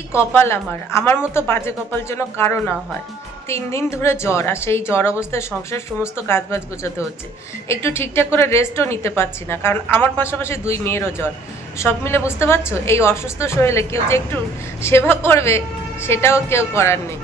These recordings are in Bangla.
কি কপাল আমার, আমার মতো বাজে কপাল যেন কারো না হয়। 3 দিন ধরে জ্বর, আর সেই জ্বর অবস্থায় সংসার সমস্ত কাজবাজ গোছাতে হচ্ছে। একটু ঠিকঠাক করে রেস্টও নিতে পারছি না, কারণ আমার পাশাপাশি 2 মেয়েরও জ্বর। সব মিলে বুঝতে পারছো, এই অসুস্থ শরীরে কেউ যে একটু সেবা করবে সেটাও কেউ করার নেই।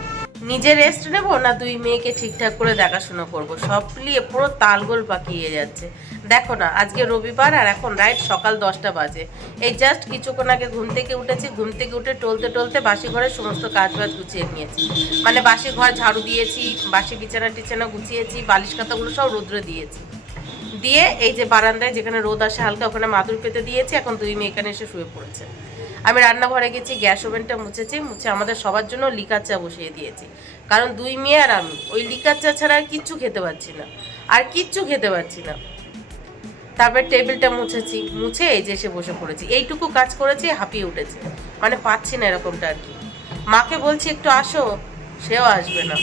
নিজে রেস্ট নেবো না 2 মেয়েকে ঠিকঠাক করে দেখাশোনা করব, সব মিলিয়ে পুরো তালগোল পাকিয়ে যাচ্ছে। দেখো না, আজকে রবিবার আর এখন রাইট সকাল 10টা বাজে। এই জাস্ট কিছুক্ষণ আগে ঘুম থেকে উঠেছি, ঘুম থেকে উঠে টলতে টলতে বাসি ঘরের সমস্ত কাজবাজ গুছিয়ে নিয়েছি। মানে বাসি ঘর ঝাড়ু দিয়েছি, বাসি বিছানা টিছানা গুছিয়েছি, বালিশ কাঁথাগুলো সব রোদ্রে দিয়েছি। দিয়ে এই যে বারান্দায় যেখানে রোদ আসে হালকা, ওখানে মাদুর পেতে দিয়েছি। এখন 2 মেয়ে এখানে এসে শুয়ে পড়েছে। আমি রান্নাঘরে গেছি, গ্যাস ওভেনটা মুছেছি, মুছে আমাদের সবার জন্য লিকার চা বসিয়ে দিয়েছি। কারণ 2 মেয়ে আর আমি ওই লিকার চা ছাড়া আর কিচ্ছু খেতে পারছি না, আর কিচ্ছু খেতে পারছি না। তারপর টেবিলটা মুছেছি, মুছে এই যে এসে বসে পড়েছি। এইটুকু কাজ করেছি, হাঁপিয়ে উঠেছে। মানে পাচ্ছি না এরকমটা আর কি। মাকে বলছি একটু আসো, সেও আসবে না।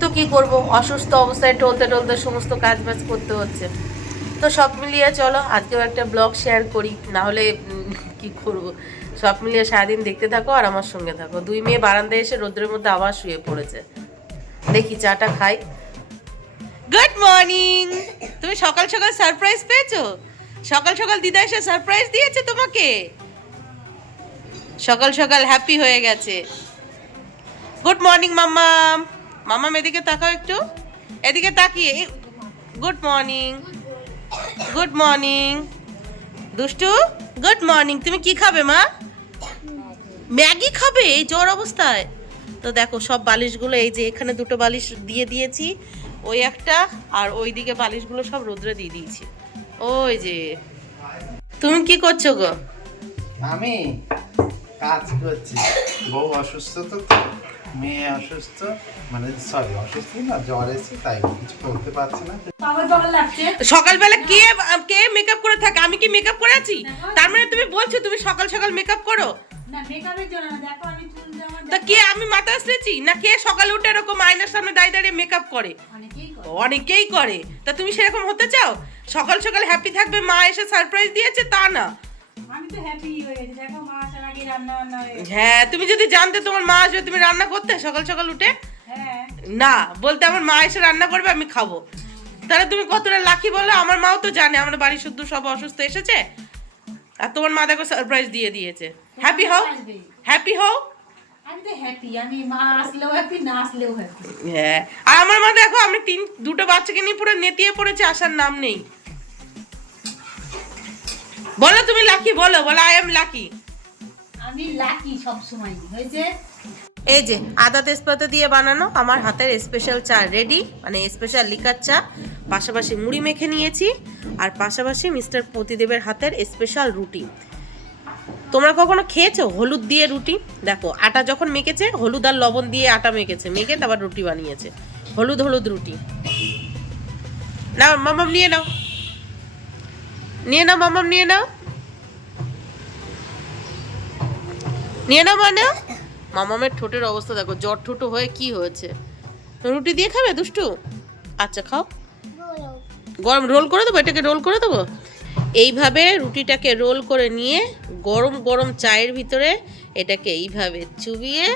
তো কি করব, অসুস্থ অবস্থায় টলতে টলতে সমস্ত কাজ বাজ করতে হচ্ছে। তো সব মিলিয়ে চলো আজকেও একটা ব্লগ শেয়ার করি, না হলে কি করব। সব মিলিয়ে সারাদিন দেখতে থাকো আর আমার সঙ্গে থাকো। 2 মেয়ে বারান্দায় এসে রোদ্রের মধ্যে আবার শুয়ে পড়েছে। দেখি চাটা খাই। Good morning. তুমি সকাল সকাল সারপ্রাইজ পেয়েছো? সকাল সকাল দিদা এসে সারপ্রাইজ দিয়েছে তোমাকে। সকাল সকাল হ্যাপি হয়ে গেছে। গুড মর্নিং মাম্মাম। মাম্মাম এদিকে তাকাও একটু, এদিকে তাকিয়ে। Good morning, good morning. দুষ্টু গুড মর্নিং। তুমি কি খাবে মা? ম্যাগি খাবে এই জ্বর অবস্থায়? তো দেখো সব বালিশগুলো এই যে এখানে 2টো বালিশ দিয়ে দিয়েছি, ওই একটা আর ওইদিকে বালিশগুলো সব রোদ্রে দিয়ে দিয়েছি। ওই যে তুমি কি করছো গো? আমি কাজ করছি। বউ অসুস্থ, তো মেয়ে অসুস্থ, মানে সরি অসুস্থ না, জ্বর এসেছে, তাই কিছু করতে পারছি না। সকালবেলা কে কে মেকআপ করে থাকে? আমি কি মেকআপ করে আছি? তার মানে তুমি বলছো তুমি সকাল সকাল মেকআপ করো? না মেকআপের জন্য না, দেখো আমি চুল জামা তা কে, আমি মাথা আসতেছি না? কে সকালে উঠে এরকম আয়নার সামনে দাঁড়িয়ে দাঁড়িয়ে মেকআপ করে? অনেকেই করে। অনেকেই করে। তা তুমি সেরকম হতে চাও? সকাল সকাল হ্যাপি থাকবে, মা এসে সারপ্রাইজ দিয়েছে তা না। আমি তো হ্যাপি হয়ে গেছি, দেখো মা আসার আগে রান্না বান্না হয়ে গেছে। হ্যাঁ, তুমি যদি জানতে তোমার মা আসবে, তুমি রান্না করতে সকাল সকাল উঠে? হ্যাঁ না, বলতে আমার মা এসে রান্না করবে আমি খাবো। তাহলে তুমি কতটা লাকি বলো। আমার মাও তো জানে আমার বাড়ি শুদ্ধ সব অসুস্থ এসেছে, আর তোমার মা দেখো সারপ্রাইজ দিয়ে দিয়েছে। হ্যাপি হও, হ্যাপি হও। আমি তো হ্যাপি, আমি মা আসলেও হ্যাপি, না আসলেও হ্যাপি। হ্যাঁ, আর আমার মা দেখো আমি 2টো বাচ্চাকে নিয়ে পুরো নেতিয়ে পড়েছে, আসার নাম নেই। বলো তুমি লাকি, বলো বলো আই এম লাকি। আমি লাকি সব সময় হয়েছে। এই যে আদা তেজপাতা দিয়ে বানানো আমার হাতের স্পেশাল চা রেডি, মানে স্পেশাল লিকার চা। পাশাপাশি মুড়ি মেখে নিয়েছি, আর পাশাপাশি মিস্টার প্রতিদেবের হাতের স্পেশাল রুটি। তোমরা কখনো খেয়েছো হলুদ দিয়ে রুটি? দেখো আটা যখন মেখেছে, হলুদ আর লবণ দিয়ে আটা মেখেছে, মেখে তারপর রুটি বানিয়েছে। হলুদ হলুদ রুটি। নাও মামাম নিয়ে নাও, নিয়ে নাও মামাম, নিয়ে নাও, নিয়ে নাও। মানে মামামের ঠোঁটের অবস্থা দেখো, জ্বর ঠোঁটো হয়ে কি হয়েছে। রুটি দিয়ে খাবে দুষ্টু? আচ্ছা খাও। গরম রোল করে দেবো, এটাকে রোল করে দেবো। এইভাবে রুটিটাকে রোল করে নিয়ে গরম গরম চায়ের ভিতরে এটাকে এইভাবে চুবিয়ে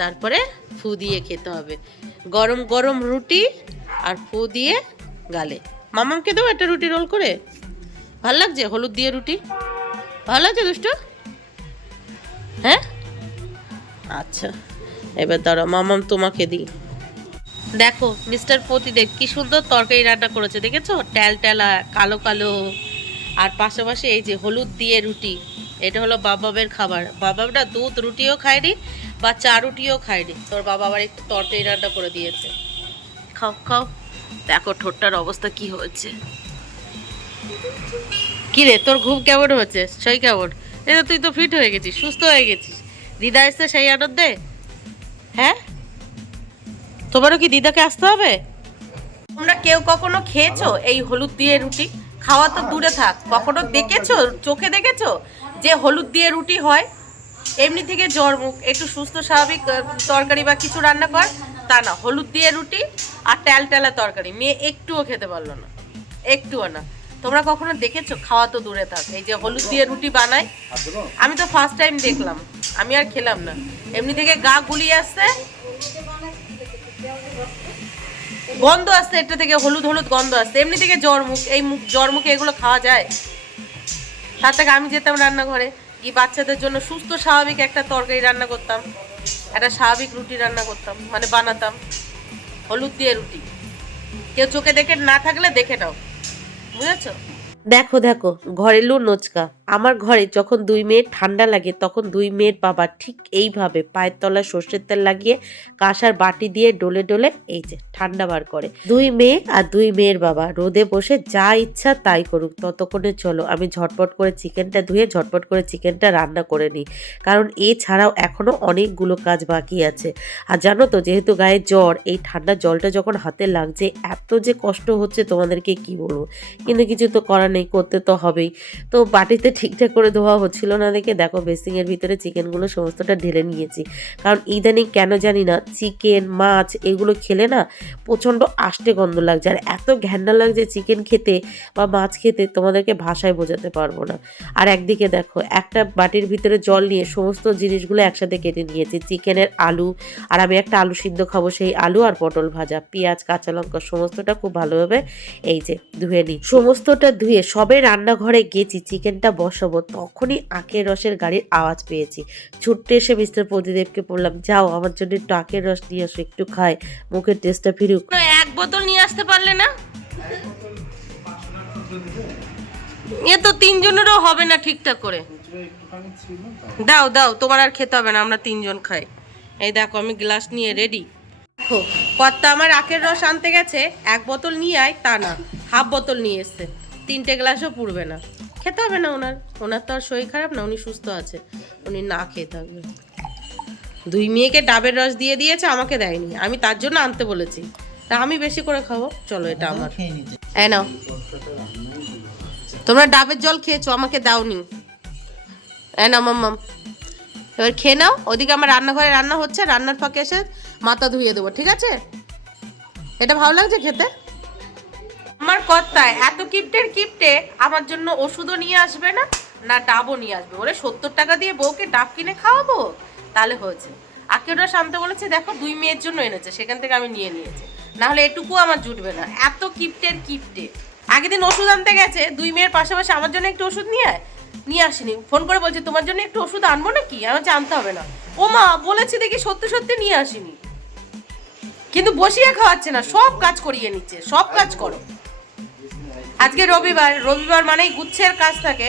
তারপরে ফু দিয়ে খেতে হবে। গরম গরম রুটি আর ফু দিয়ে গালে। মামামকে দেবো একটা রুটি রোল করে। ভাল লাগছে হলুদ দিয়ে রুটি? ভালো লাগছে দুষ্টু? হ্যাঁ আচ্ছা, এবার দাঁড়াও মামাম তোমাকে দিই। দেখো মিস্টার প্রতিদেব কি সুন্দর তরকারি রান্না করেছে, দেখেছো? ট্যাল ট্যালা কালো কালো, আর পাশাপাশি এই যে হলুদ দিয়ে রুটি। এটা হলো বাবাবের খাবার। বাবাবটা দুধ রুটিও খায়নি বা চা রুটিও খায়নি, তোর বাবা আবার একটু তরকারি রান্না করে দিয়েছে। খাও খাও। দেখো ঠোঁটটার অবস্থা কি হয়েছে। কি রে তোর ঘুম কেমন হচ্ছে, সেই কেমন? এটা তুই তো ফিট হয়ে গেছিস, সুস্থ হয়ে গেছিস। দিদা এসছে সেই আনন্দে? হ্যাঁ, তোমারও কি দিদাকে আসতে হবে? তোমরা কেউ কখনো খেয়েছো এই হলুদ দিয়ে রুটি? খাওয়া তো দূরে থাক, কখনো দেখেছো, চোখে দেখেছো যে হলুদ দিয়ে রুটি হয়? এমনি থেকে জ্বর মুখ একটু সুস্থ স্বাভাবিক তরকারি বা কিছু রান্না কর, তা না, হলুদ দিয়ে রুটি আর ট্যাল ট্যালা তরকারি। মেয়ে একটুও খেতে পারলো না, একটুও না। তোমরা কখনো দেখেছো? খাওয়া তো দূরে থাক, এই যে হলুদ দিয়ে রুটি বানায়, আমি তো ফার্স্ট টাইম দেখলাম, আমি আর খেলাম না। এমনি থেকে গা গুলিয়ে আসছে, গন্ধ আসছে, এটা থেকে হলুদ হলুদ গন্ধ আসছে, এমনি থেকে জ্বর মুখ, এই মুখ জ্বর মুখে এগুলো খাওয়া যায়? তার থেকে আমি যেতাম রান্নাঘরে, কি বাচ্চাদের জন্য সুস্থ স্বাভাবিক একটা তরকারি রান্না করতাম, একটা স্বাভাবিক রুটি রান্না করতাম, মানে বানাতাম হলুদ দিয়ে রুটি। কেউ চোখে দেখে না থাকলে দেখে নাও, বুঝেছো? দেখো দেখো ঘরে লু নোচকা। আমার ঘরে যখন দুই মেয়ের ঠান্ডা লাগে তখন দুই মেয়ের বাবা ঠিক এইভাবে পায়ের তলায় সর্ষের তেল লাগিয়ে কাঁসার বাটি দিয়ে ডলে ডলে এই যে ঠান্ডা বার করে। দুই মেয়ে আর দুই মেয়ের বাবা রোদে বসে যা ইচ্ছা তাই করুক, ততক্ষণে চলো আমি ঝটপট করে চিকেনটা ধুয়ে ঝটপট করে চিকেনটা রান্না করে নিই, কারণ এছাড়াও এখনো অনেকগুলো কাজ বাকি আছে। আর জানো তো, যেহেতু গায়ে জ্বর, এই ঠান্ডা জলটা যখন হাতে লাগছে এত যে কষ্ট হচ্ছে তোমাদেরকে কি বলবো, কিন্তু কিছু তো করার নেই, করতে তো হবেই। তো বাটিতে ঠিকঠাক করে ধোয়া হচ্ছিল না দেখে দেখো বেসিংয়ের ভিতরে চিকেনগুলো সমস্তটা ঢেলে নিয়েছি, কারণ ইদানিং কেন জানি না চিকেন মাছ এগুলো খেলে না প্রচণ্ড আষ্টে গন্ধ লাগছে, আর এত ঘ্যান্না লাগছে চিকেন খেতে বা মাছ খেতে, তোমাদেরকে ভাষায় বোঝাতে পারবো না। আর একদিকে দেখো একটা বাটির ভিতরে জল নিয়ে সমস্ত জিনিসগুলো একসাথে কেটে নিয়েছি, চিকেনের আলু, আর আমি একটা আলু সিদ্ধ খাবো, সেই আলু আর পটল ভাজা, পেঁয়াজ কাঁচা লঙ্কা সমস্তটা খুব ভালোভাবে এই যে ধুয়ে নিই। সমস্তটা ধুয়ে সবে রান্নাঘরে গেছি চিকেনটা বসাবো, তখনই আখের রসের গাড়ির আওয়াজ পেয়েছি। ছুটতে এসে মিস্টার প্রদীপকে বললাম, যাও আমার জন্য একটু আখের রস নিয়ে আসো, একটু খাই, মুখের টেস্টটা ফিরুক। এক বোতল নিয়ে আসতে পারলে না? এ তো তিনজনেরও হবে না ঠিকঠাক করে। দাও দাও, তোমার আর খেতে হবে না, আমরা তিনজন খাই। এই দেখো আমি গ্লাস নিয়ে রেডি। দেখো কর্তা আমার আখের রস আনতে গেছে, এক বোতল নিয়ে আয় তা না, হাফ বোতল নিয়ে এসছে, 3টে গ্লাসও পুড়বে না, খেতে হবে না ওনার, ওনার তো আর শরীর খারাপ না, উনি সুস্থ আছে, উনি না খেয়ে থাকবে। দুই মেয়েকে ডাবের রস দিয়ে দিয়েছে, আমাকে দেয়নি, আমি তার জন্য আনতে বলেছি, তা আমি বেশি করে খাবো, চলো এটা আমার। এই নাও, তোমরা ডাবের জল খেয়েছো, আমাকে দাওনি। এই নাও মাম্মাম, এবার খেয়ে নাও, ওদিকে আমার রান্নাঘরে রান্না হচ্ছে, রান্নার ফাঁকে এসে মাথা ধুয়ে দেবো, ঠিক আছে? এটা ভালো লাগছে খেতে? আমার কর্তায় এত কিপ্টে আমার জন্য ওষুধও নিয়ে আসবে না, না ডাবও নিয়ে আসবে, বলে 70 টাকা দিয়ে বউকে ডাব কিনে খাওয়াবো, তাহলে হয়েছে। আখের রস আনতে বলেছে, দেখো 2 মেয়ের জন্য এনেছে, সেখান থেকে আমি নিয়ে নিয়েছি, না হলে এটুকু আমার জুটবে না, এত কিপ্টে। আগের দিন ওষুধ আনতে গেছে, 2 মেয়ের পাশাপাশি আমার জন্য একটু ওষুধ নিয়ে আসেনি, ফোন করে বলছে তোমার জন্য একটু ওষুধ আনবো নাকি, আমি জানতে হবে না। ও মা, বলেছি দেখি সত্যি নিয়ে আসিনি, কিন্তু বসিয়ে খাওয়াচ্ছে না, সব কাজ করিয়ে নিচ্ছে, সব কাজ করো। আজকে রবিবার মানেই গুচ্ছের কাজ থাকে,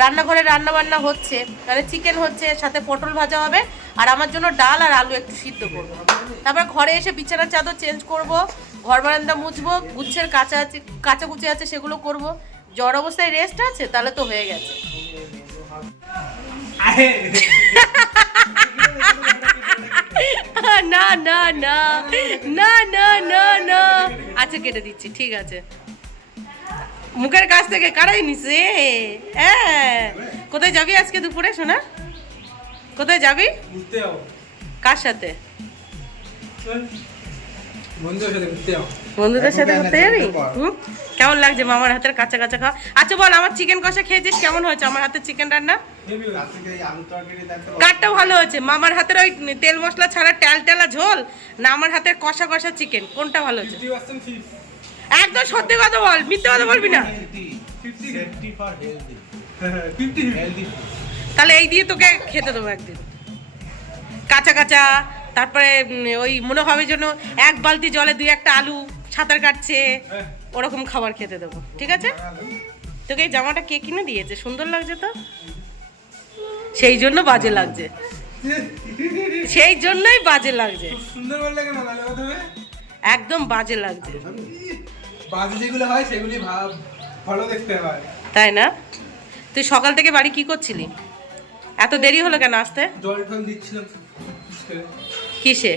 রান্নাঘরে রান্না বান্না হচ্ছে, মানে চিকেন হচ্ছে, সাথে পটল ভাজা হবে, আর আমার জন্য ডাল আর আলু একটু সিদ্ধ করবো, তারপর ঘরে এসে বিছানার চাদর চেঞ্জ করব, ঘর বারান্দা মুছবো, গুচ্ছের কাঁচাকুচি আছে সেগুলো করব। জ্বর অবস্থায় রেস্ট আছে, তাহলে তো হয়ে গেছে। না না না না না না না, আচ্ছা কেটে দিচ্ছি, ঠিক আছে। মুখের কাছ থেকে কারাই নিছে। হ্যাঁ, কোথায় যাবি আজকে দুপুরে সোনা? কোথায় যাবি? কার সাথে? বন্ধুদের সাথে ঘুরতে যাবি? কেমন লাগছে মামার হাতের কাঁচা খাওয়া? আচ্ছা বল, আমার চিকেন কষা খেয়েছিস, কেমন হয়েছে আমার হাতের চিকেন রান্না? কারটা ভালো হয়েছে, মামার হাতের ওই তেল মশলা ছাড়া টেলা ঝোল, না আমার হাতের কষা চিকেন, কোনটা ভালো হয়েছে? একদম সত্যি কথা বল, মিথ্যে কথা বলবি না। তাহলে এই দিয়ে তোকে খেতে দেবো একদিন, কাঁচা, তারপরে ওই মনে হবে যেন 1 বালতি জলে 2-1টা আলু সাঁতার কাটছে, ওরকম খাবার খেতে দেবো, ঠিক আছে? তোকে এই জামাটা কে কিনে দিয়েছে? সুন্দর লাগছে তো, সেই জন্য বাজে লাগছে, সেই জন্যই বাজে লাগছে, একদম বাজে লাগছে। বাজে যেগুলো হয় সেগুলি ভালো দেখতে হয়, তাই না? তুই সকাল থেকে বাড়ি কি করছিলি? এত দেরি হলো কেন আসতে? জল টল দিচ্ছিলাম। কিসে?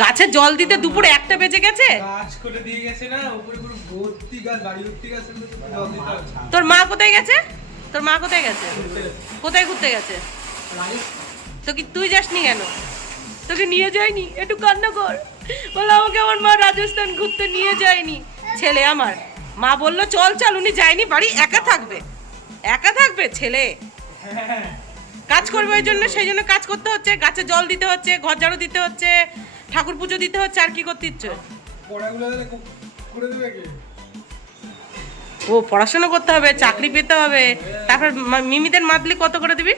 গাছে জল দিতে দুপুরে 1টা বেজে গেছে। গাছ করে দিয়ে গেছে না, উপরে পুরো ভর্তি গাছ, বাড়ি ভর্তি গাছ, জল দিতে হবে। তোর মা কোথায় গেছে? কোথায় ঘুরতে গেছে? তো কি তুই যাসনি কেন? তোকে নিয়ে যায়নি? একটু কান্না কর, বলে আমাকে আমার মা রাজস্থান ঘুরতে নিয়ে যায়নি। ছেলে আমার মা বললো চল চল, উনি যায়নি বাড়ি, একা থাকবে, একা থাকবে ছেলে, কাজ করবে ওই জন্য, সেই জন্য কাজ করতে হচ্ছে, গাছে জল দিতে হচ্ছে, ঘর ঝাড়ু দিতে হচ্ছে, ঠাকুর পুজো দিতে হচ্ছে, আর কি করতে ইচ্ছে। পড়াগুলো তাহলে করে দেবে কে? ও পড়াশোনা করতে হবে, চাকরি পেতে হবে, তারপর মিমিদের মাদলি কত করে দিবি?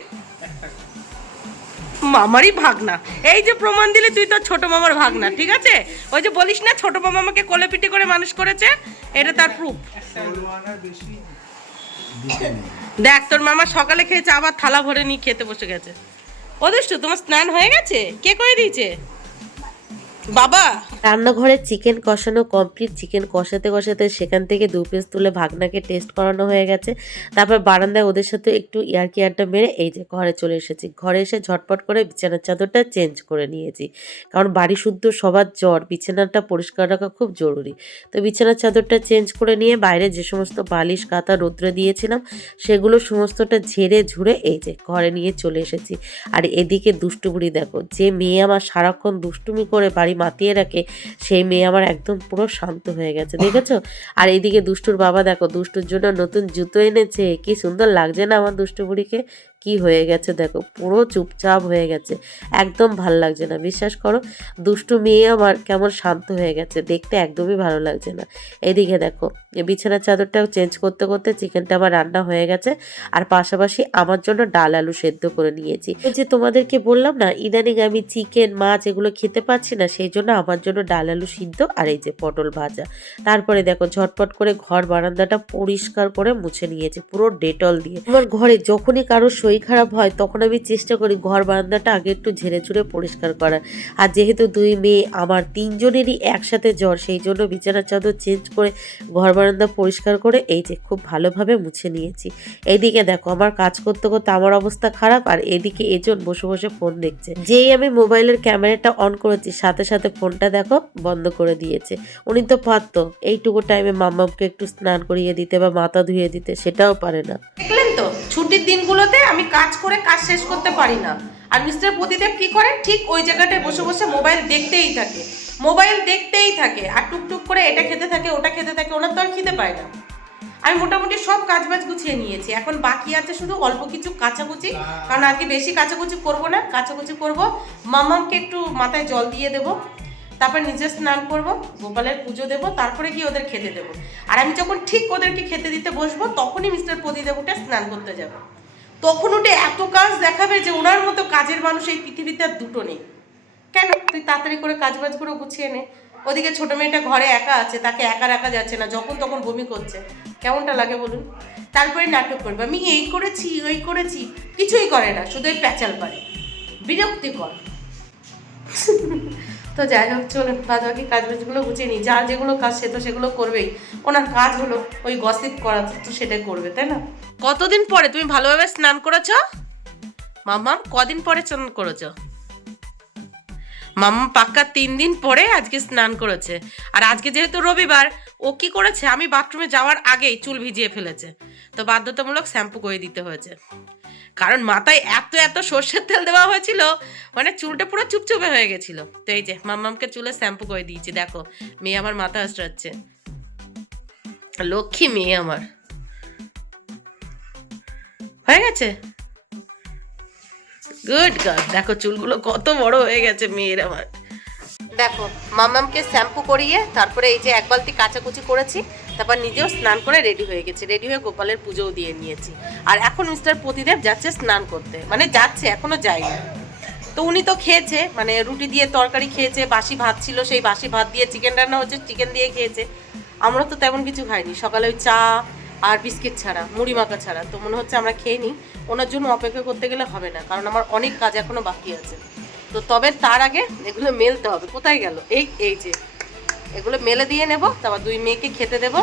মামারই ভাগনা, এই যে প্রমাণ দিলে তুই তো ছোট মামার ভাগনা, ঠিক আছে? ওই যে বলিস না ছোট মামা আমাকে কোলে পিটি করে মানুষ করেছে, এটা তার প্রুফ। দেখ তোর মামা সকালে খেয়েছে, আবার থালা ভরে নিয়ে খেতে বসে গেছে। ও দুষ্টু, তোমার স্নান হয়ে গেছে? কে করে দিয়েছে? বাবা। রান্নাঘরে চিকেন কষানো কমপ্লিট। চিকেন কষাতে কষাতে সেখান থেকে 2 পিস তুলে ভাগনাকে টেস্ট করানো হয়ে গেছে। তারপর বারান্দায় ওদের সাথে একটু ইয়ার্কি আড্ডা মেরে এই যে ঘরে চলে এসেছি। ঘরে এসে ঝটপট করে বিছানার চাদরটা চেঞ্জ করে নিয়েছি, কারণ বাড়ি শুদ্ধ সবার জ্বর, বিছানাটা পরিষ্কার রাখা খুব জরুরি। তো বিছানার চাদরটা চেঞ্জ করে নিয়ে বাইরে যে সমস্ত বালিশ কাঁথা রৌদ্রে দিয়েছিলাম সেগুলো সমস্তটা ঝেড়ে ঝুড়ে এই যে ঘরে নিয়ে চলে এসেছি। আর এদিকে দুষ্টু বুড়ি দেখো, যে মেয়ে আমার সারাক্ষণ দুষ্টুমি করে বাড়ি মাতিয়ে রাখে, সেই মেয়ে আমার একদম পুরো শান্ত হয়ে গেছে, দেখেছো? আর এইদিকে দুষ্টুর বাবা দেখো, দুষ্টুর জন্য নতুন জুতো এনেছে। কি সুন্দর লাগছে না আমার দুষ্টু বুড়িকে? কি হয়ে গেছে দেখো, পুরো চুপচাপ হয়ে গেছে, একদম ভাল লাগছে না। বিশ্বাস করো, দুষ্টু মেয়ে আমার কেমন শান্ত হয়ে গেছে, দেখতে একদমই ভালো লাগছে না। এদিকে দেখো, বিছানার চাদরটাও চেঞ্জ করতে করতে চিকেনটা আমার রান্না হয়ে গেছে, আর পাশাপাশি আমার জন্য ডাল আলু সেদ্ধ করে নিয়েছি। ওই যে তোমাদেরকে বললাম না, ইদানিং আমি চিকেন মাছ এগুলো খেতে পাচ্ছি না, সেই জন্য আমার জন্য ডাল আলু সিদ্ধ আর এই যে পটল ভাজা। তারপরে দেখো ঝটপট করে ঘর বারান্দাটা পরিষ্কার করে মুছে নিয়েছি পুরো ডেটল দিয়ে। আমার ঘরে যখনই কারো শরীর খারাপ হয় তখন আমি চেষ্টা করি ঘর বারান্দাটা আগে একটু ঝেড়ে ঝুড়ে পরিষ্কার করার। আর যেহেতু 2 মেয়ে আমার 3 জনেরই একসাথে জ্বর, সেই জন্য বিছানার চাদর চেঞ্জ করে ঘর বারান্দা পরিষ্কার করে এই যে খুব ভালোভাবে মুছে নিয়েছি। এইদিকে দেখো, আমার কাজ করতে করতে আমার অবস্থা খারাপ, আর এদিকে এজন বসে বসে ফোন দেখছে। যেই আমি মোবাইলের ক্যামেরাটা অন করেছি সাথে সাথে ফোনটা দেখো বন্ধ করে দিয়েছে। উনি তো পারতো এইটুকু টাইমে মাম্মামকে একটু স্নান করিয়ে দিতে বা মাথা ধুয়ে দিতে, সেটাও পারে না। দেখলেন তো, ছুটির দিনগুলোতে আমি কাজ করে কাজ শেষ করতে পারি না, আর মিস্টার প্রদীপ কি করে, ঠিক ওই জায়গাটায় বসে বসে মোবাইল দেখতেই থাকে, মোবাইল দেখতেই থাকে, আর টুকটুক করে এটা খেতে থাকে ওটা খেতে থাকে, ওনার তো আর খিদে পায় না। আমি মোটামুটি সব কাজবাজ গুছিয়ে নিয়েছি, এখন বাকি আছে শুধু অল্প কিছু কাচাকুচি, কারণ আজকে বেশি কাচাকুচি করবো না, কাচাকুচি করবো, মামামকে একটু মাথায় জল দিয়ে দেবো, তারপর নিজে স্নান করব, গোপালের পুজো দেবো, তারপরে গিয়ে ওদের খেতে দেবো। আর আমি যখন ঠিক ওদেরকে খেতে দিতে বসবো তখনই মিস্টার প্রদীপ উঠে স্নান করতে যাবে। তখন উঠে এত কাজ দেখাবে যে ওনার মতো কাজের মানুষ এই পৃথিবীতে আর দুটো নেই। কেন, তুই তাড়াতাড়ি করে কাজবাজ করে গুছিয়ে নে। ওদিকে ছোট মেয়েটা ঘরে একা আছে, তাকে একা রাখা যাচ্ছে না, যখন তখন বমি করছে, কেমনটা লাগে বলুন? তারপরে নাটক করবে, আমি এই করেছি ওই করেছি, কিছুই করে না, শুধু এই প্যাচাল পারে, বিরক্তিকর। তো যাই হোক, চলুন বাদ বাকি কাজবাজগুলো গুছিয়ে নিই। যার যেগুলো কাজ সে তো সেগুলো করবেই, ওনার কাজ হলো ওই গসিপ করা, তো সেটাই করবে, তাই না? কতদিন পরে তুমি ভালোভাবে স্নান করেছো মাম্মাম? কদিন পরে স্নান করেছো? মাম্মা পাক্কা 3 দিন পরে আজকে স্নান করেছে। আর আজকে যেহেতু রবিবার, ও কি করেছে, আমি বাথরুমে যাওয়ার আগেই চুল ভিজিয়ে ফেলেছে, তো বাধ্যতামূলক শ্যাম্পু করে দিতে হয়েছে, কারণ মাথায় এত এত সর্ষের তেল দেওয়া হয়েছিল, মানে চুলটা পুরো চুপচুপে হয়ে গেছিল। তো এই যে মাম্মামকে চুলে শ্যাম্পু করে দিয়েছি, দেখো মেয়ে আমার মাথা আঁচড়াচ্ছে, লক্ষ্মী মেয়ে আমার। হয়ে গেছে, গুড গার্ল। দেখো চুলগুলো কত বড় হয়ে গেছে মেয়ের আমার। দেখো মাম্মামকে শ্যাম্পু করিয়ে তারপরে এই যে 1 বালতি কাচাকুচি করেছি, তারপর নিজেও স্নান করে রেডি হয়ে গেছি, রেডি হয়ে গোপালের পুজোও দিয়ে নিয়েছি। আর এখন মিস্টার প্রদীপ যাচ্ছে স্নান করতে, মানে যাচ্ছে, এখনো যায়নি। তো উনি তো খেয়েছে, মানে রুটি দিয়ে তরকারি খেয়েছে, বাসি ভাত ছিল, সেই বাসি ভাত দিয়ে চিকেন রান্না হচ্ছে, চিকেন দিয়ে খেয়েছে। আমরা তো তেমন কিছু খাইনি, সকালে ওই চা আর বিস্কিট ছাড়া, মুড়ি মাখা ছাড়া। তো মনে হচ্ছে আমরা খেয়ে নিই, ওনার জন্য অপেক্ষা করতে গেলে হবে না, কারণ আমার অনেক কাজ এখনো বাকি আছে। তো তবে তার আগে এগুলো মেলতে হবে। কোথায় গেল? এই যে এগুলো মেলে দিয়ে নেব, তারপর 2 মেয়েকে খেতে দেবো,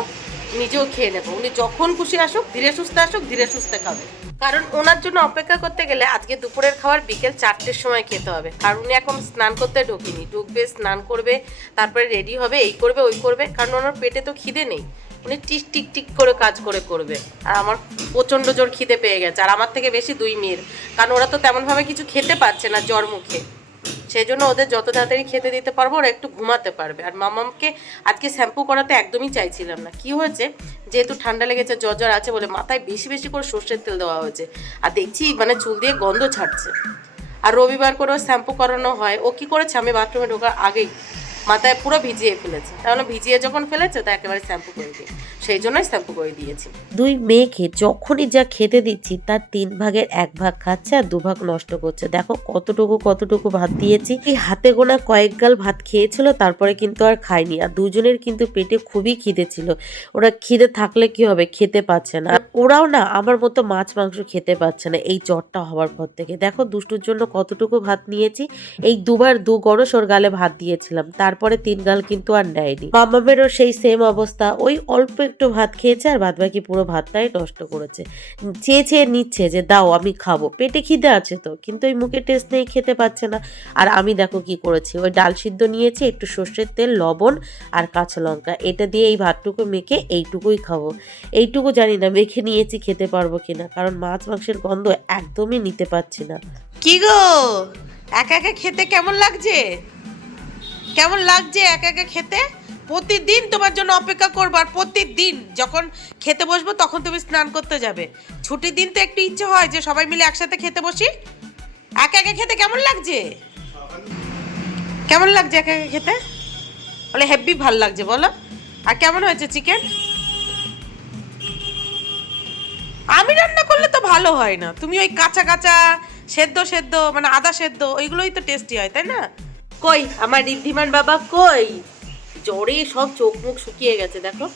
নিজেও খেয়ে নেবো। উনি যখন খুশি আসুক, ধীরে সুস্থে আসুক, ধীরে সুস্থে খাবে, কারণ ওনার জন্য অপেক্ষা করতে গেলে আজকে দুপুরের খাবার বিকেল 4টের সময় খেতে হবে। কারণ উনি এখন স্নান করতে ঢোকেনি, ঢুকবে, স্নান করবে, তারপরে রেডি হবে, এই করবে ওই করবে, কারণ ওনার পেটে তো খিদে নেই, উনি টিক টিক টিক করে কাজ করে করবে। আর আমার প্রচণ্ড জোর খিদে পেয়ে গেছে, আর আমার থেকে বেশি 2 মেয়ের, কারণ ওরা তো তেমনভাবে কিছু খেতে পারছে না জ্বর মুখে। সেই জন্য ওদের যত তাড়াতাড়ি খেতে দিতে পারবো ওরা একটু ঘুমাতে পারবে। আর মামামকে আজকে শ্যাম্পু করাতে একদমই চাইছিলাম না, কি হয়েছে যেহেতু ঠান্ডা লেগেছে জ্বর জ্বর আছে বলে মাথায় বেশি বেশি করে সর্ষের তেল দেওয়া হয়েছে, আর দেখছি মানে চুল দিয়ে গন্ধ ছাড়ছে। আর রবিবার করেও শ্যাম্পু করানো হয়, ও কি করেছে আমি বাথরুমে ঢোকার আগেই মাথায় পুরো ভিজিয়ে ফেলেছে, তাহলে ভিজিয়ে যখন ফেলেছে তা একেবারে শ্যাম্পু করে দিই, সেই জন্যই শ্যাম্পু করে দিয়েছি। দুই মেয়েকে যখনই যা খেতে দিচ্ছি তার 3 ভাগের 1 ভাগ খাচ্ছে আর 2 ভাগ নষ্ট করছে। দেখো কতটুকু ভাত দিয়েছি, এই হাতে গোনা কয়েক গাল ভাত খেয়েছিল, তারপরে কিন্তু আর খায়নি। আর দুজনের কিন্তু পেটে খুবই খিদে ছিল, ওরা খিদে থাকলে কি হবে, খেতে পাচ্ছে না। আর ওরাও না আমার মতো মাছ মাংস খেতে পাচ্ছে না এই জ্বরটা হওয়ার পর থেকে। দেখো দুষ্টুর জন্য কতটুকু ভাত নিয়েছি, এই 2 বার 2 গরস ওর গালে ভাত দিয়েছিলাম, তারপরে 3 গাল কিন্তু আর নেয়নি। মামামেরও সেই সেম অবস্থা, ওই অল্প একটু ভাত খেয়েছে আর বাদ বাকি পুরো ভাতটাই নষ্ট করেছে। চেয়ে নিচ্ছে যে দাও আমি খাবো, পেটে খিদে আছে তো, কিন্তু ওই মুখে টেস্ট নেই, খেতে পাচ্ছে না। আর আমি দেখো কি করেছি, ওই ডাল সিদ্ধ নিয়েছি, একটু সর্ষের তেল, লবণ আর কাঁচা লঙ্কা, এটা দিয়ে এই ভাতটুকু মেখে এইটুকুই খাবো। এইটুকু জানি না মেখে নিয়েছি খেতে পারবো কিনা, কারণ মাছ মাংসের গন্ধ একদমই নিতে পারছি না। কি গো একা একা খেতে কেমন লাগছে? কেমন লাগছে একা একা খেতে? প্রতিদিন তোমার জন্য অপেক্ষা করবো, আর প্রতিদিন যখন খেতে বসবো তখন তুমি স্নান করতে যাবে। ছুটির দিন তো একটু ইচ্ছে হয় যে সবাই মিলে একসাথে খেতে বসি। একা একা খেতে কেমন লাগছে? কেমন লাগছে একা একা খেতে? বলে হেব্বি ভাল লাগছে বলো। আর কেমন হয়েছে চিকেন? আমি রান্না করলে তো ভালো হয় না, তুমি ওই কাঁচা কাঁচা সেদ্ধ মানে আদা সেদ্ধ ওইগুলোই তো টেস্টি হয়, তাই না? কই আমার ঋদ্ধিমান বাবা কই? জ্বরে সব চোখ মুখ শুকিয়ে গেছে, দেখো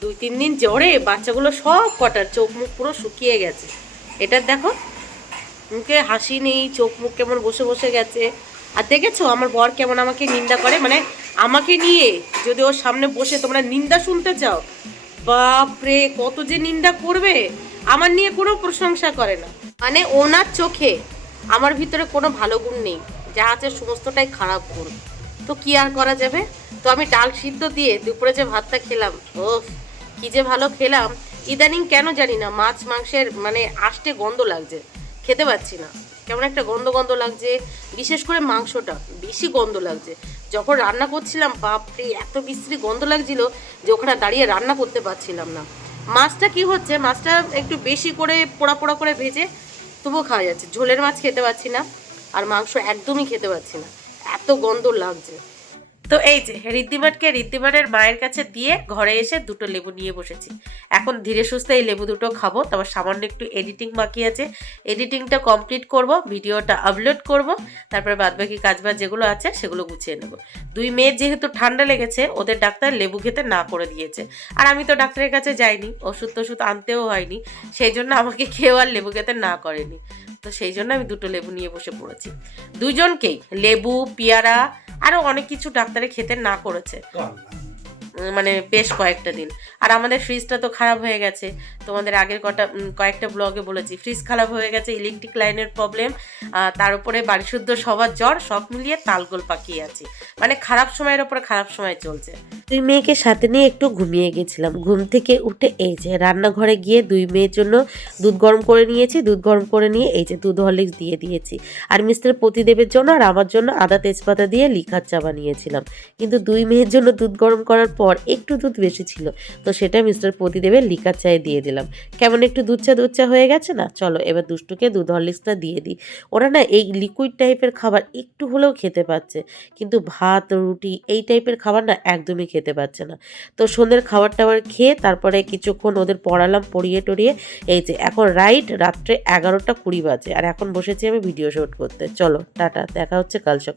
2-3 দিন জ্বরে বাচ্চাগুলো সব কটার চোখ মুখ পুরো শুকিয়ে গেছে। এটা দেখো মুখে হাসি নেই, চোখ মুখ কেমন বসে বসে গেছে। আর দেখেছো আমার বর কেমন আমাকে নিন্দা করে, মানে আমাকে নিয়ে যদি ওর সামনে বসে তোমরা নিন্দা শুনতে চাও, বাপরে কত যে নিন্দা করবে। আমার নিয়ে কোনো প্রশংসা করে না, মানে ওনার চোখে আমার ভিতরে কোনো ভালো গুণ নেই, যা আছে সমস্তটাই খারাপ গুণ। তো কি আর করা যাবে। তো আমি ডাল সিদ্ধ দিয়ে দুপুরে যে ভাতটা খেলাম, ও কি যে ভালো খেলাম। ইদানিং কেন জানি না মাছ মাংসের মানে আষ্টে গন্ধ লাগছে, খেতে পাচ্ছি না, কেমন একটা গন্ধ লাগছে। বিশেষ করে মাংসটা বেশি গন্ধ লাগছে। যখন রান্না করছিলাম বাপরে এত বিশ্রী গন্ধ লাগছিল যে ওখানে দাঁড়িয়ে রান্না করতে পারছিলাম না। মাছটা কি হচ্ছে, মাছটা একটু বেশি করে পোড়া করে ভেজে তবুও খাওয়া যাচ্ছে, ঝোলের মাছ খেতে পারছি না, আর মাংস একদমই খেতে পারছি না, এত গন্ধ লাগছে। তো এই যে ঋদ্ধিমানের মায়ের কাছে দিয়ে ঘরে এসে 2টো লেবু নিয়ে বসেছি। এখন ধীরে সুস্থে এই লেবু 2টো খাবো, তারপর সামান্য একটু এডিটিং বাকি আছে, এডিটিংটা কমপ্লিট করব, ভিডিওটা আপলোড করব, তারপরে বাদবাকি কাজবাজ যেগুলো আছে সেগুলো গুছিয়ে নেব। 2 মেয়ের যেহেতু ঠান্ডা লেগেছে ওদের ডাক্তার লেবু খেতে না করে দিয়েছে, আর আমি তো ডাক্তারের কাছে যাইনি, ওষুধ আনতেও হয়নি, সেই জন্য আমাকে কেউ আর লেবু খেতে না করেনি। তো সেই জন্য আমি 2টো লেবু নিয়ে বসে পড়েছি। দুজনকেই লেবু, পেয়ারা আরও অনেক কিছু ডাক্তারে খেতে না করেছে, মানে বেশ কয়েকটা দিন। আর আমাদের ফ্রিজটা তো খারাপ হয়ে গেছে, তোমাদের আগের কয়েকটা ব্লগে বলেছি ফ্রিজ খারাপ হয়ে গেছে, ইলেকট্রিক লাইনের প্রবলেম, তার উপরে বাড়িশুদ্ধ সবার জ্বর, সব মিলিয়ে তালগোল পাকিয়ে আছি, মানে খারাপ সময়ের ওপরে খারাপ সময় চলছে। 2 মেয়েকে সাথে নিয়ে একটু ঘুমিয়ে গেছিলাম, ঘুম থেকে উঠে এই যে রান্নাঘরে গিয়ে 2 মেয়ের জন্য দুধ গরম করে নিয়েছি, দুধ গরম করে নিয়ে এই যে দুধ হরলিক্স দিয়ে দিয়েছি। আর মিস্টার প্রতিদেবের জন্য আর আমার জন্য আদা তেজপাতা দিয়ে লিকার চা বানিয়েছিলাম, কিন্তু 2 মেয়ের জন্য দুধ গরম করার পর একটু দুধ বেশি ছিল, তো সেটা মিস্টার প্রতিদেবের লিকার চায়ে দিয়ে দিলাম। কেমন একটু দুধ চা হয়ে গেছে না? চলো এবার দুষ্টুকে দুধ হরলিক্সটা দিয়ে দিই। ওরা না এই লিকুইড টাইপের খাবার একটু হলেও খেতে পাচ্ছে, কিন্তু ভাত রুটি এই টাইপের খাবার না একদমই খেতে পাচ্ছে না। তো সন্ধ্যের খাবার টাবার খেয়ে তারপরে কিছুক্ষণ ওদের পড়ালাম, পড়িয়ে টড়িয়ে এই যে এখন রাত্রে 11টা 20 বাজে, আর এখন বসেছি আমি ভিডিও শ্যুট করতে। চলো টাটা, দেখা হচ্ছে কাল সকাল।